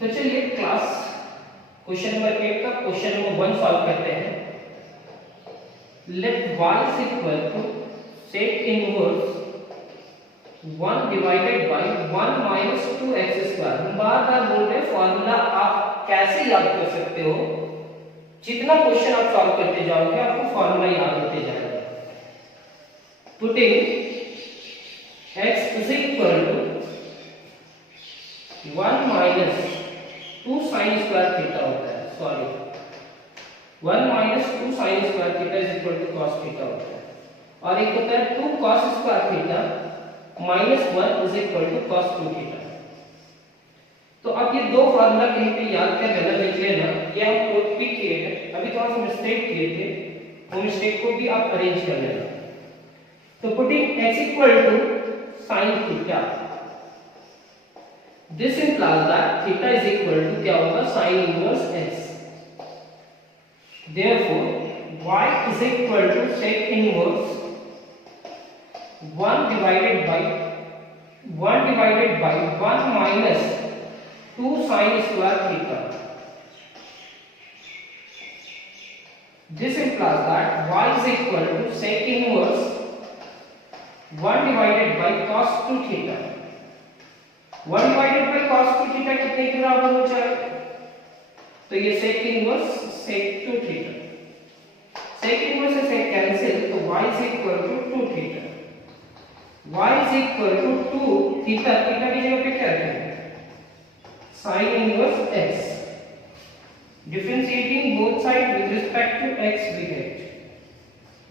तो चलिए class question number 8 का क्वेश्चन नंबर 1 सॉल्व करते हैं। Let y is equal to sec inverse 1 divided by 1 minus 2x square। हम बार बार बोल रहे हैं फॉर्मूला आप कैसे याद कर सकते हो, जितना क्वेश्चन आप सॉल्व करते जाओगे आपको फॉर्मूला याद होते जाएगा। Putting x is equal to 1 minus 2 sin square theta होता है, sorry 1 minus 2 sin square theta is equal to cos theta होता है, और एक होता है 2 cos square theta minus 1 is equal to cos 2 theta। तो अब ये दो फार्मूला कहीं पे याद कर लेना, लिख लेना। ये हम कोड भी किए हैं, अभी थोड़ा सा मिस्टेक किए थे, वो मिस्टेक को भी आप अरेंज कर लेना। तो putting x equal to sin theta, this implies that theta is equal to क्या होगा, sin inverse x। Therefore y is equal to sec inverse 1 divided by 1 minus 2 sin square theta। This implies that y is equal to sec inverse 1 divided by cos 2 theta। 1 divided by cos 2 theta कितने के बराबर हो जाएगा, तो ये sec inverse sec 2 theta। sec inverse से sec cancel, तो y is equal to 2 theta। y is equal to 2 theta, theta की जगह पे क्या रखेंगे, sin inverse x। Differentiating both sides with respect to x we get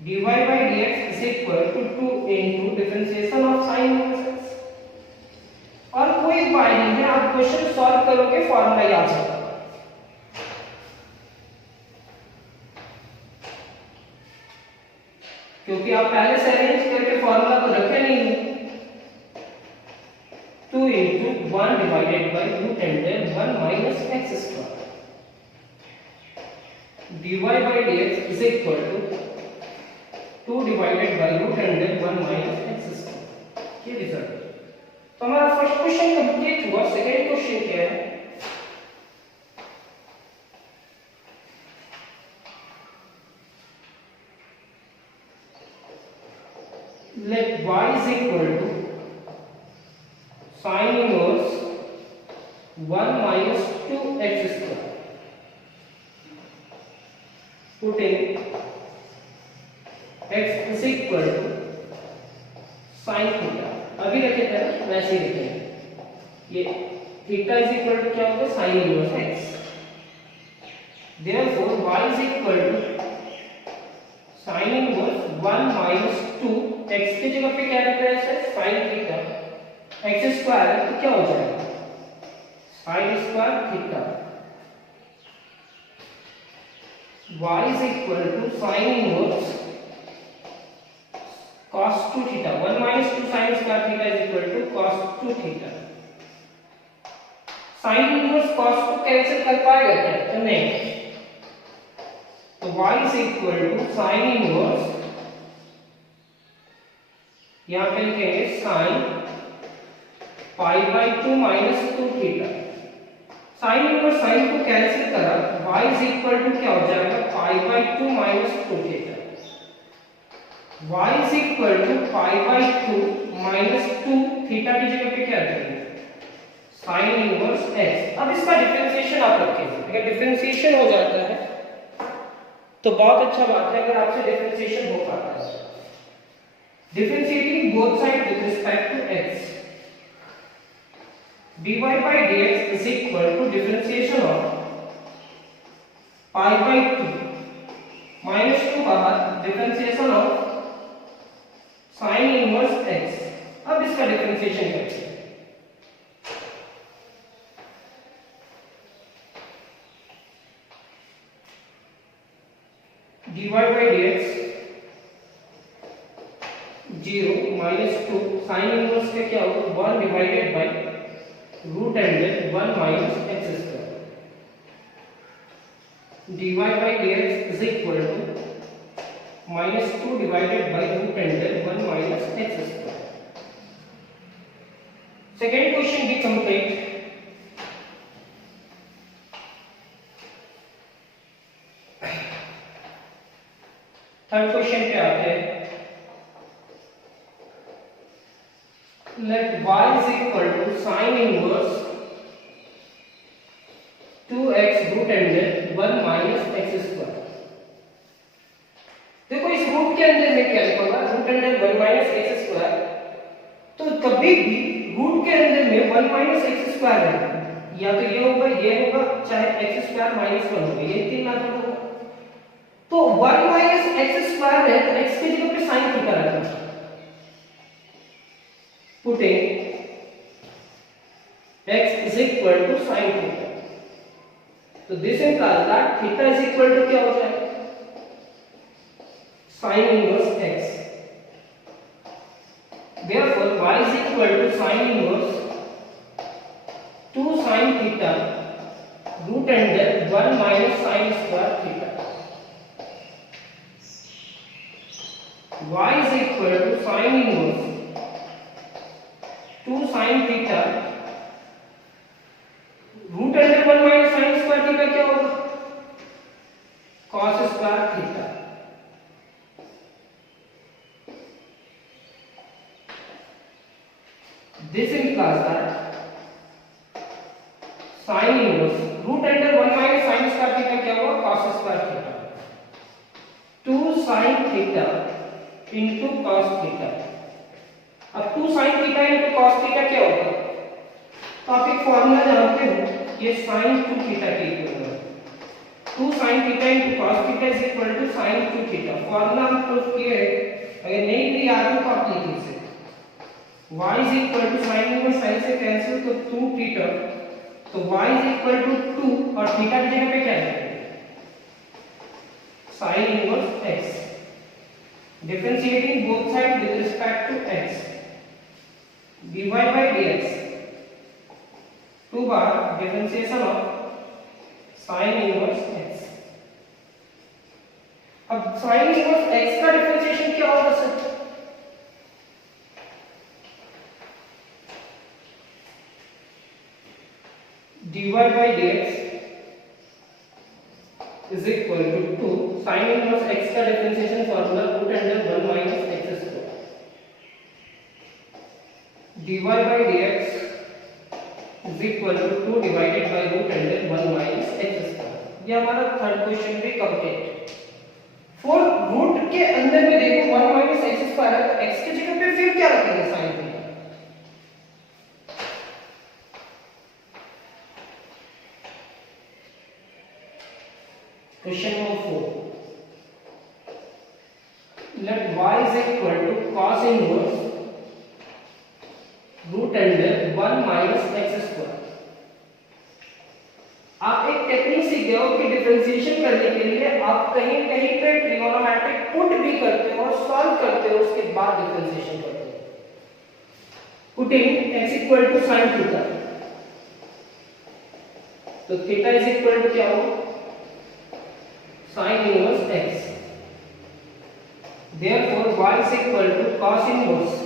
dy by dx is equal to 2 into differentiation of sin inverse x। और कोई उपाय नहीं है, आप क्वेश्चन सॉल्व करोगे फॉर्मूला याद होगा। क्योंकि आप पहले से अरेंज करके फॉर्मूला तो रखे नहीं है। 2 into 1 divided by root under 1 minus x square dy by dx is equal to 2 divided by root under 1 minus x square। ये रिजल्ट। तो हमारा फर्स्ट क्वेश्चन कंप्लीट हुआ। सेकंड क्वेश्चन क्या है, let y is equal to sin inverse 1 minus 2x square। Putting x is equal to sin theta, अभी रखे थे ना वैसे ही रखेंगे। ये थीटा इज इक्वल टू क्या होगा, sin inverse x। Therefore y is equal to sin inverse 1 minus 2 x की जगह पे क्या रख रहे हैं, sin थीटा। x स्क्वायर तो क्या हो जाएगा, sin square theta. y is equal to sin inverse cos 2 theta। 1 minus 2 sin square theta is equal to cos 2 theta। sin inverse cos को कैंसिल कर पाएगा क्या, तो नहीं। तो y is equal to sin inverse, यहां पे लिखेंगे sin pi by 2 minus 2 theta। sin inverse sin को कैंसिल करा, y is equal to क्या हो जाएगा, pi by 2 minus 2 theta। y is equal to pi by 2 minus 2 theta की जगह पे क्या रखेंगे, sin इनवर्स x। अब इसका डिफरेंशिएशन आप रखेंगे, अगर डिफरेंशिएशन हो जाता है तो बहुत अच्छा बात है, अगर आपसे डिफरेंशिएशन हो पाता है। Differentiating both side with respect to x, dy by dx is equal to differentiation of pi by 2 minus 2 बाहर, differentiation of sin inverse x। अब इसका डिफरेंशिएशन करते हैं। dy by dx 0 minus 2 sin inverse का क्या होगा, 1 divided by root under 1 minus x square। dy by dx is equal to minus 2 divided by root under 1 minus x square। Second question be complete। Third question पे आते हैं। Let y is equal to sin inverse 2x root under 1 minus x square. देखो इस root के अंदर में क्या लिखा होगा, root under 1 minus x square. तो कभी भी रूट के अंदर में 1 माइनस x स्क्वायर है, या तो ये होगा, चाहे x स्क्वायर माइनस 1 होगा, ये तीन मेथड होगा। तो 1 माइनस x स्क्वायर है तो x की जगह पे sin थीटा रखना, putting x is equal to sin theta। तो this implies that theta is equal to क्या हो जाएगा, sin inverse x। Therefore y is equal to sin inverse 2 sin theta root under 1 minus sin square theta। y is equal to sin inverse 2 sin theta root under 1 minus sin square theta क्या होगा, cos square theta। This implies that sin inverse root under 1 minus sin square theta क्या होगा, cos square theta। 2 sin theta into cos theta। अब 2 sin theta into cos theta क्या होगा, तो आप एक फॉर्मूला जानते हो, ये sin 2 theta के इक्वल है। 2 sin theta into cos theta is equal to sin 2 theta। Formula हम प्रूफ किए हैं, अगर नहीं भी याद हो तो आप लिख लीजिए। y is equal to sin inverse sin से कैंसिल तो 2 थीटा, तो y is equal to 2 और थीटा की जगह पे क्या है, sin inverse x। Differentiating both side with respect to x, dy by dx 2 बार differentiation of sin inverse x। अब sin इनवर्स x का डिफरेंशिएशन क्या होगा sir, dy by dx is equal to 2 sin inverse x का differentiation formula root under 1 minus x square. dy by dx is equal to 2 divided by root under 1 minus x square. ये हमारा third question भी complete. Fourth root के अंदर में देखो 1 minus x square है, तो x की जगह पे फिर क्या रखेंगे, sin theta. Question number 4, let y is equal to cos inverse root under 1 minus x square। आप एक टेक्निक सीख गए हो कि डिफरेंशिएशन करने के लिए आप कहीं कहीं पे ट्रिगोनोमेट्रिक पुट भी करते हो और सॉल्व करते हो, उसके बाद डिफरेंशिएशन करते हो। Putting x equal to sin theta, तो थीटा इज इक्वल टू क्या होगा, sin inverse x। Therefore y is equal to cos inverse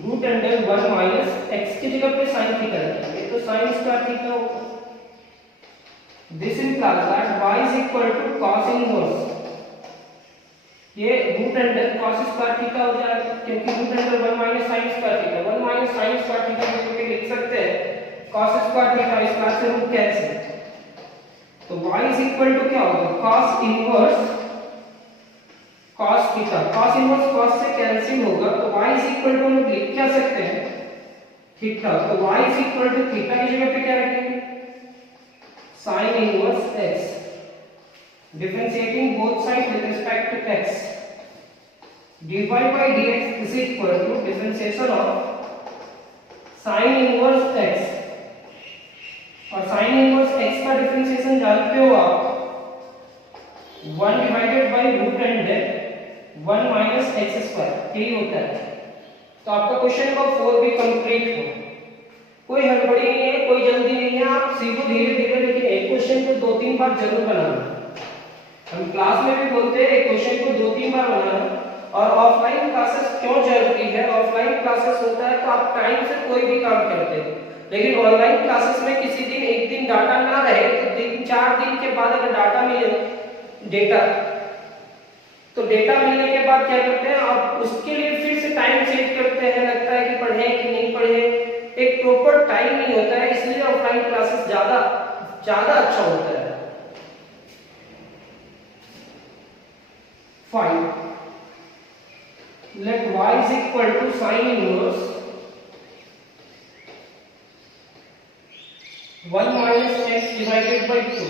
root under 1 minus x की जगह पे sin थीटा रखेंगे, तो sin स्क्वायर थीटा होगा। This implies that y is equal to cos inverse, ये root under cos square theta हो जाएगा, क्योंकि root under 1 minus sin square theta, 1 minus sin square theta की जगह पे लिख सकते हैं cos स्क्वायर थीटा, इसका से रूट कैंसिल, तो y is equal to क्या होगा, cos inverse cos theta. cos inverse cos से कैंसिल होगा, तो y is equal to हम लोग लिख क्या सकते हैं, थीटा। तो y is equal to theta की जगह पे क्या रखेंगे, sin inverse x। Differentiating both side with respect to x, dy by dx is equal to differentiation of sin inverse x। और sin इनवर्स x का डिफरेंशिएशन जानते हो आप, 1 divided by root under 1 minus x square, यही होता है। तो आपका क्वेश्चन नंबर 4 भी कंप्लीट हो, कोई हड़बड़ी नहीं है, कोई जल्दी नहीं है, आप सीखो धीरे धीरे, लेकिन एक क्वेश्चन को 2-3 बार जरूर बनाना। हम क्लास में भी बोलते हैं एक क्वेश्चन को 2-3 बार बनाना। और ऑफलाइन क्लासेस क्यों जरूरी है, ऑफलाइन क्लासेस होता है तो आप टाइम से कोई भी काम करते हैं, लेकिन ऑनलाइन क्लासेस में किसी दिन एक दिन डाटा ना रहे तो 3-4 दिन के बाद अगर डाटा मिले, डेटा तो डेटा मिलने के बाद क्या करते हैं, अब उसके लिए फिर से टाइम चेक करते हैं, लगता है कि पढ़े कि नहीं पढ़े, एक प्रॉपर टाइम नहीं होता है, इसलिए ऑफलाइन क्लासेस ज्यादा ज्यादा अच्छा होता है। 5 let y is equal to sin inverse 1 minus x divided by 2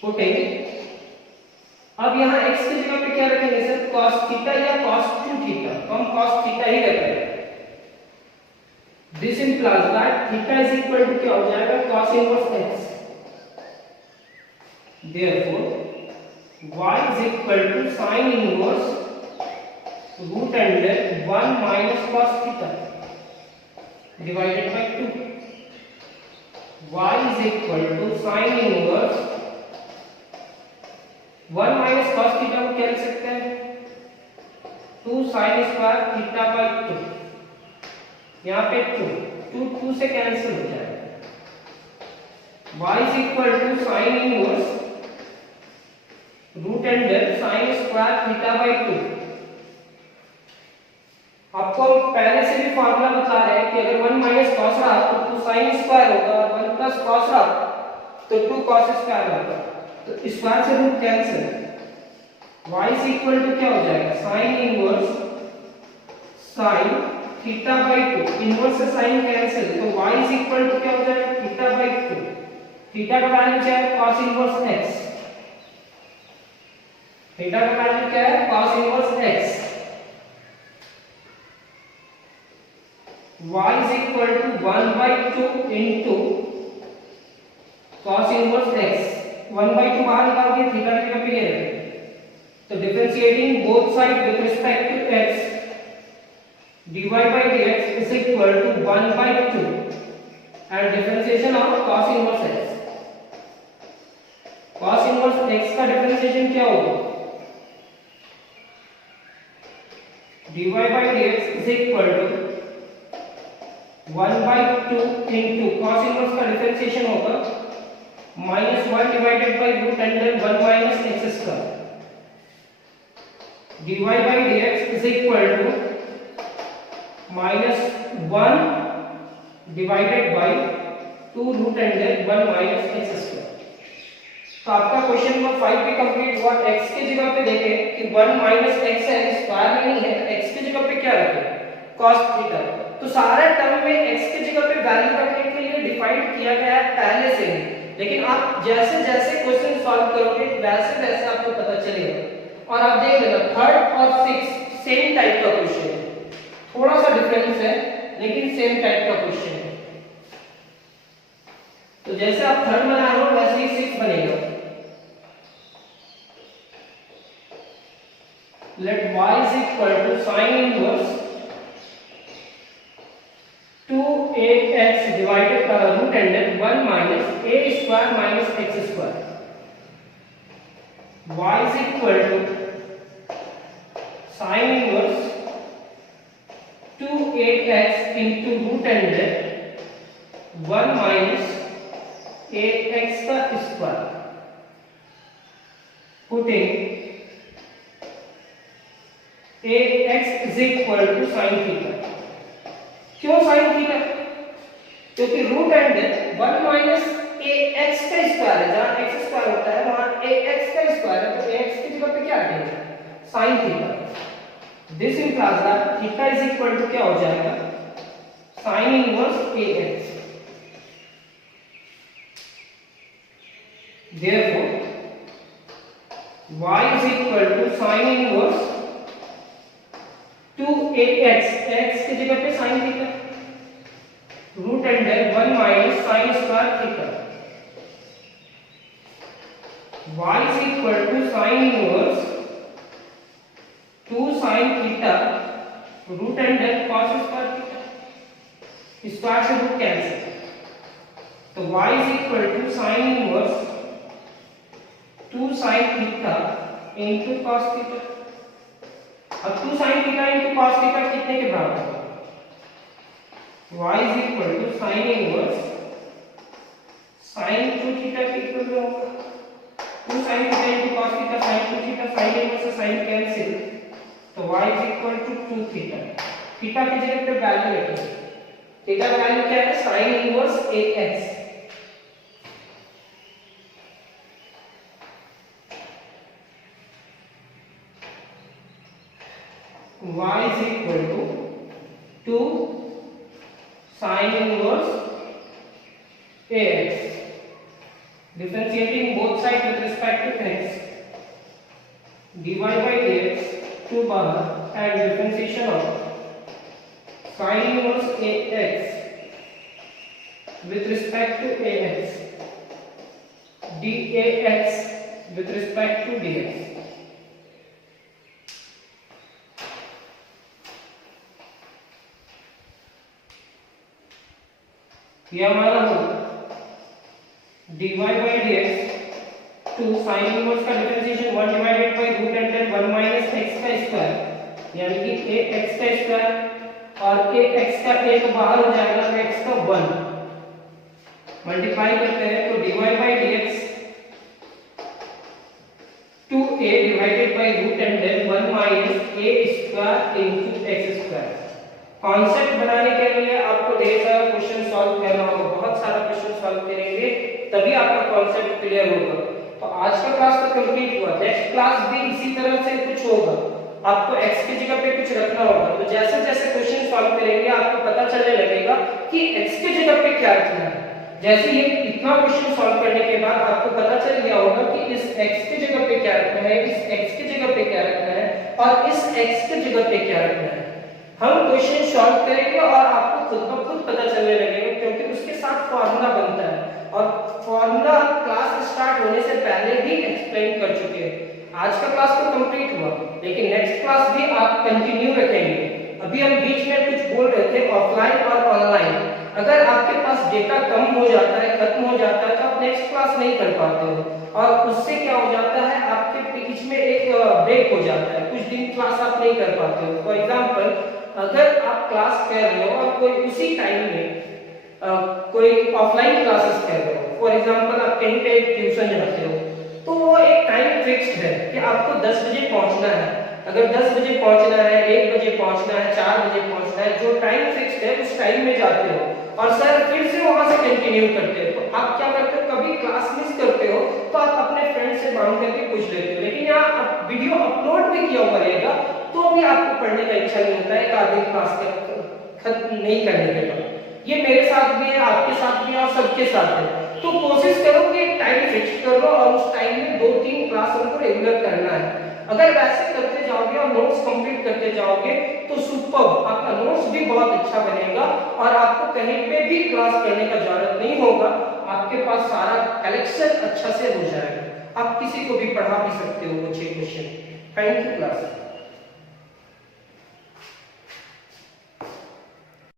putting, अब यहाँ x की जगह पे क्या रखेंगे सर, cos थीटा या cos 2 थीटा, तो हम cos थीटा ही रखेंगे। This implies that theta is equal to क्या हो जाएगा, cos inverse x, therefore y is equal to sin inverse root under 1 minus cos theta divided by 2. Y is equal to sin inverse 1 minus cos theta को क्या लिख सकते हैं, 2 sin square theta by 2, यहाँ पे 2 से कैंसिल हो जाएगा। Y is equal to sin inverse root under sine square theta by 2। आपको पहले से भी फार्मूला बता रहे हैं कि अगर 1 माइनस कॉस रहा तो 2 साइन स्क्वायर होगा, और 1 प्लस कॉस रहा तो 2 कॉस स्क्वायर होगा, तो स्क्वायर से root cancel, y is equal to क्या हो जाएगा, sine inverse sine theta by 2, inverse से साइन कैंसिल, तो y इज इक्वल टू क्या हो जाएगा, थीटा बाई 2, थीटा का वैल्यू क्या है, cos इनवर्स x, थीटा का वैल्यू क्या है, cos inverse x, y is equal to 1 by 2 into cos inverse x, 1 by 2 बाहर निकाल के थीटा की जगह पे ये रखें, तो differentiating both side with respect to x, dy by dx is equal to 1 by 2 and differentiation of cos inverse x, cos inverse x का डिफरेंशिएशन क्या होगा, dy by dx is equal to 1 by 2 into cos inverse का differentiation होगा -1 divided by root under 1 minus x square, dy by dx is equal to -1 divided by 2 root under 1 minus x square. तो आपका question number 5 भी complete हुआ। x की जगह पे देखें कि 1 माइनस x है, स्क्वायर में नहीं है, तो x की जगह पे क्या रखें, cos थीटा, तो सारे टर्म में x की जगह पे वैल्यू रखने के लिए डिफाइन किया गया है पहले से ही, लेकिन आप जैसे जैसे क्वेश्चन सॉल्व करोगे वैसे वैसे आपको पता चलेगा। और आप देख लेना 3rd और 6th सेम टाइप का क्वेश्चन है, थोड़ा सा डिफरेंस है लेकिन सेम टाइप का क्वेश्चन है। तो जैसे आप 3rd बनाए हो वैसे ही 6th बनेगा। Let y is equal to sin inverse 2ax divided root under 1 minus a square minus x square, y is equal to sin inverse 2ax into root under 1 minus ax का square, putting ax is equal to sin theta। क्यों sin theta, क्योंकि root under 1 minus ax का square है, जहां x square होता है वहां ax का स्क्वायर है, तो ax की जगह पे क्या आएगा, sin theta. This implies that theta is equal to क्या हो जाएगा, sin inverse ax। therefore y is equal to sin inverse 2ax, x की जगह पे sin theta, root under 1 minus sin square theta, y is equal to sin inverse 2 sin theta root under cos square theta, square से root cancel, तो y is equal to sin inverse 2 sin theta into cos theta. अब 2 sin theta into cos theta कितने के बराबर है, y is equal to sin inverse sin 2 theta के equal में होगा। 2 sin theta into cos theta sin 2 theta sin inverse sin cancel, तो y is equal to 2 theta. Theta की जगह पे वैल्यू रखेंगे, थीटा वैल्यू क्या है, sin inverse ax। y is equal to 2 sin inverse ax, differentiating both sides with respect to x, dy by dx 2 बाहर and differentiation of sin inverse ax with respect to ax, dAx with respect to dx। ये हमारा होगा dy by dx 2 sin inverse का differentiation 1 divided by root under 1 minus x का square, यानी कि ax का square और ax का a तो बाहर हो जाएगा, तो x का 1 मल्टीप्लाई करते हैं, तो dy by dx 2a divided by root under 1 minus a square into x square. Concept बनाने के लिए आपको ढेर सारा क्वेश्चन सॉल्व करना होगा, बहुत सारा क्वेश्चन सॉल्व करेंगे तभी आपका कॉन्सेप्ट क्लियर होगा। तो आज का क्लास तो कंप्लीट हुआ, नेक्स्ट क्लास भी इसी तरह से कुछ होगा, आपको x की जगह पे कुछ रखना होगा। तो जैसे जैसे क्वेश्चन सॉल्व करेंगे आपको पता चलने लगेगा कि x की जगह पे क्या रखना है। जैसे ये इतना क्वेश्चन सॉल्व करने के बाद आपको पता चल गया होगा कि इस x की जगह पे क्या रखना है, इस x की जगह पे क्या रखना है और इस x की जगह पे क्या रखना है। हम क्वेश्चन सॉल्व करेंगे और आपको खुद ब खुद पता चलने लगेगा, क्योंकि उसके साथ फॉर्मूला बनता है और फॉर्मूला क्लास स्टार्ट होने से पहले ही एक्सप्लेन कर चुके हैं। आज का क्लास तो कंप्लीट हुआ, लेकिन नेक्स्ट क्लास भी आप कंटिन्यू रखेंगे। अभी हम बीच में कुछ बोल रहे थे ऑफलाइन और ऑनलाइन। अगर आपके पास डेटा कम हो जाता है, खत्म हो जाता है, तो आप नेक्स्ट क्लास नहीं कर पाते हो और उससे क्या हो जाता है, आपके बीच में एक ब्रेक हो जाता है, कुछ दिन क्लास आप नहीं कर पाते हो। फॉर एग्जांपल, अगर आप क्लास कर रहे हो और कोई उसी टाइम में कोई ऑफलाइन क्लासेस कर रहे हो, फॉर एग्जांपल आप कहीं पे ट्यूशन जाते हो, तो वो एक टाइम फिक्स्ड है कि आपको 10 बजे पहुंचना है। अगर 10 बजे पहुंचना है, 1 बजे पहुंचना है, 4 बजे पहुंचना है, जो टाइम फिक्स्ड है उस टाइम में जाते हो और सर फिर से वहां से कंटिन्यू करते हो। तो आप क्या करते हो, कभी क्लास मिस करते हो तो आप अपने फ्रेंड से मांग करके पूछ लेते हो, लेकिन यहाँ वीडियो अपलोड भी किया हुआ रहेगा तो भी आपको पढ़ने का इच्छा नहीं होता है एक आधी क्लास खत्म नहीं करने के बाद। ये मेरे साथ भी है, आपके साथ भी है और सबके साथ है। तो कोशिश करो कि टाइम फिक्स कर लो और उस टाइम में 2-3 क्लास हमको रेगुलर करना है। अगर वैसे करते जाओगे और नोट्स कंप्लीट करते जाओगे तो सुपर, आपका नोट्स भी बहुत अच्छा बनेगा और आपको कहीं पे भी क्लास करने का जरूरत नहीं होगा। आपके पास सारा कलेक्शन अच्छा से हो जाएगा, आप किसी को भी पढ़ा भी सकते हो वो 6 क्वेश्चन। Thank you class.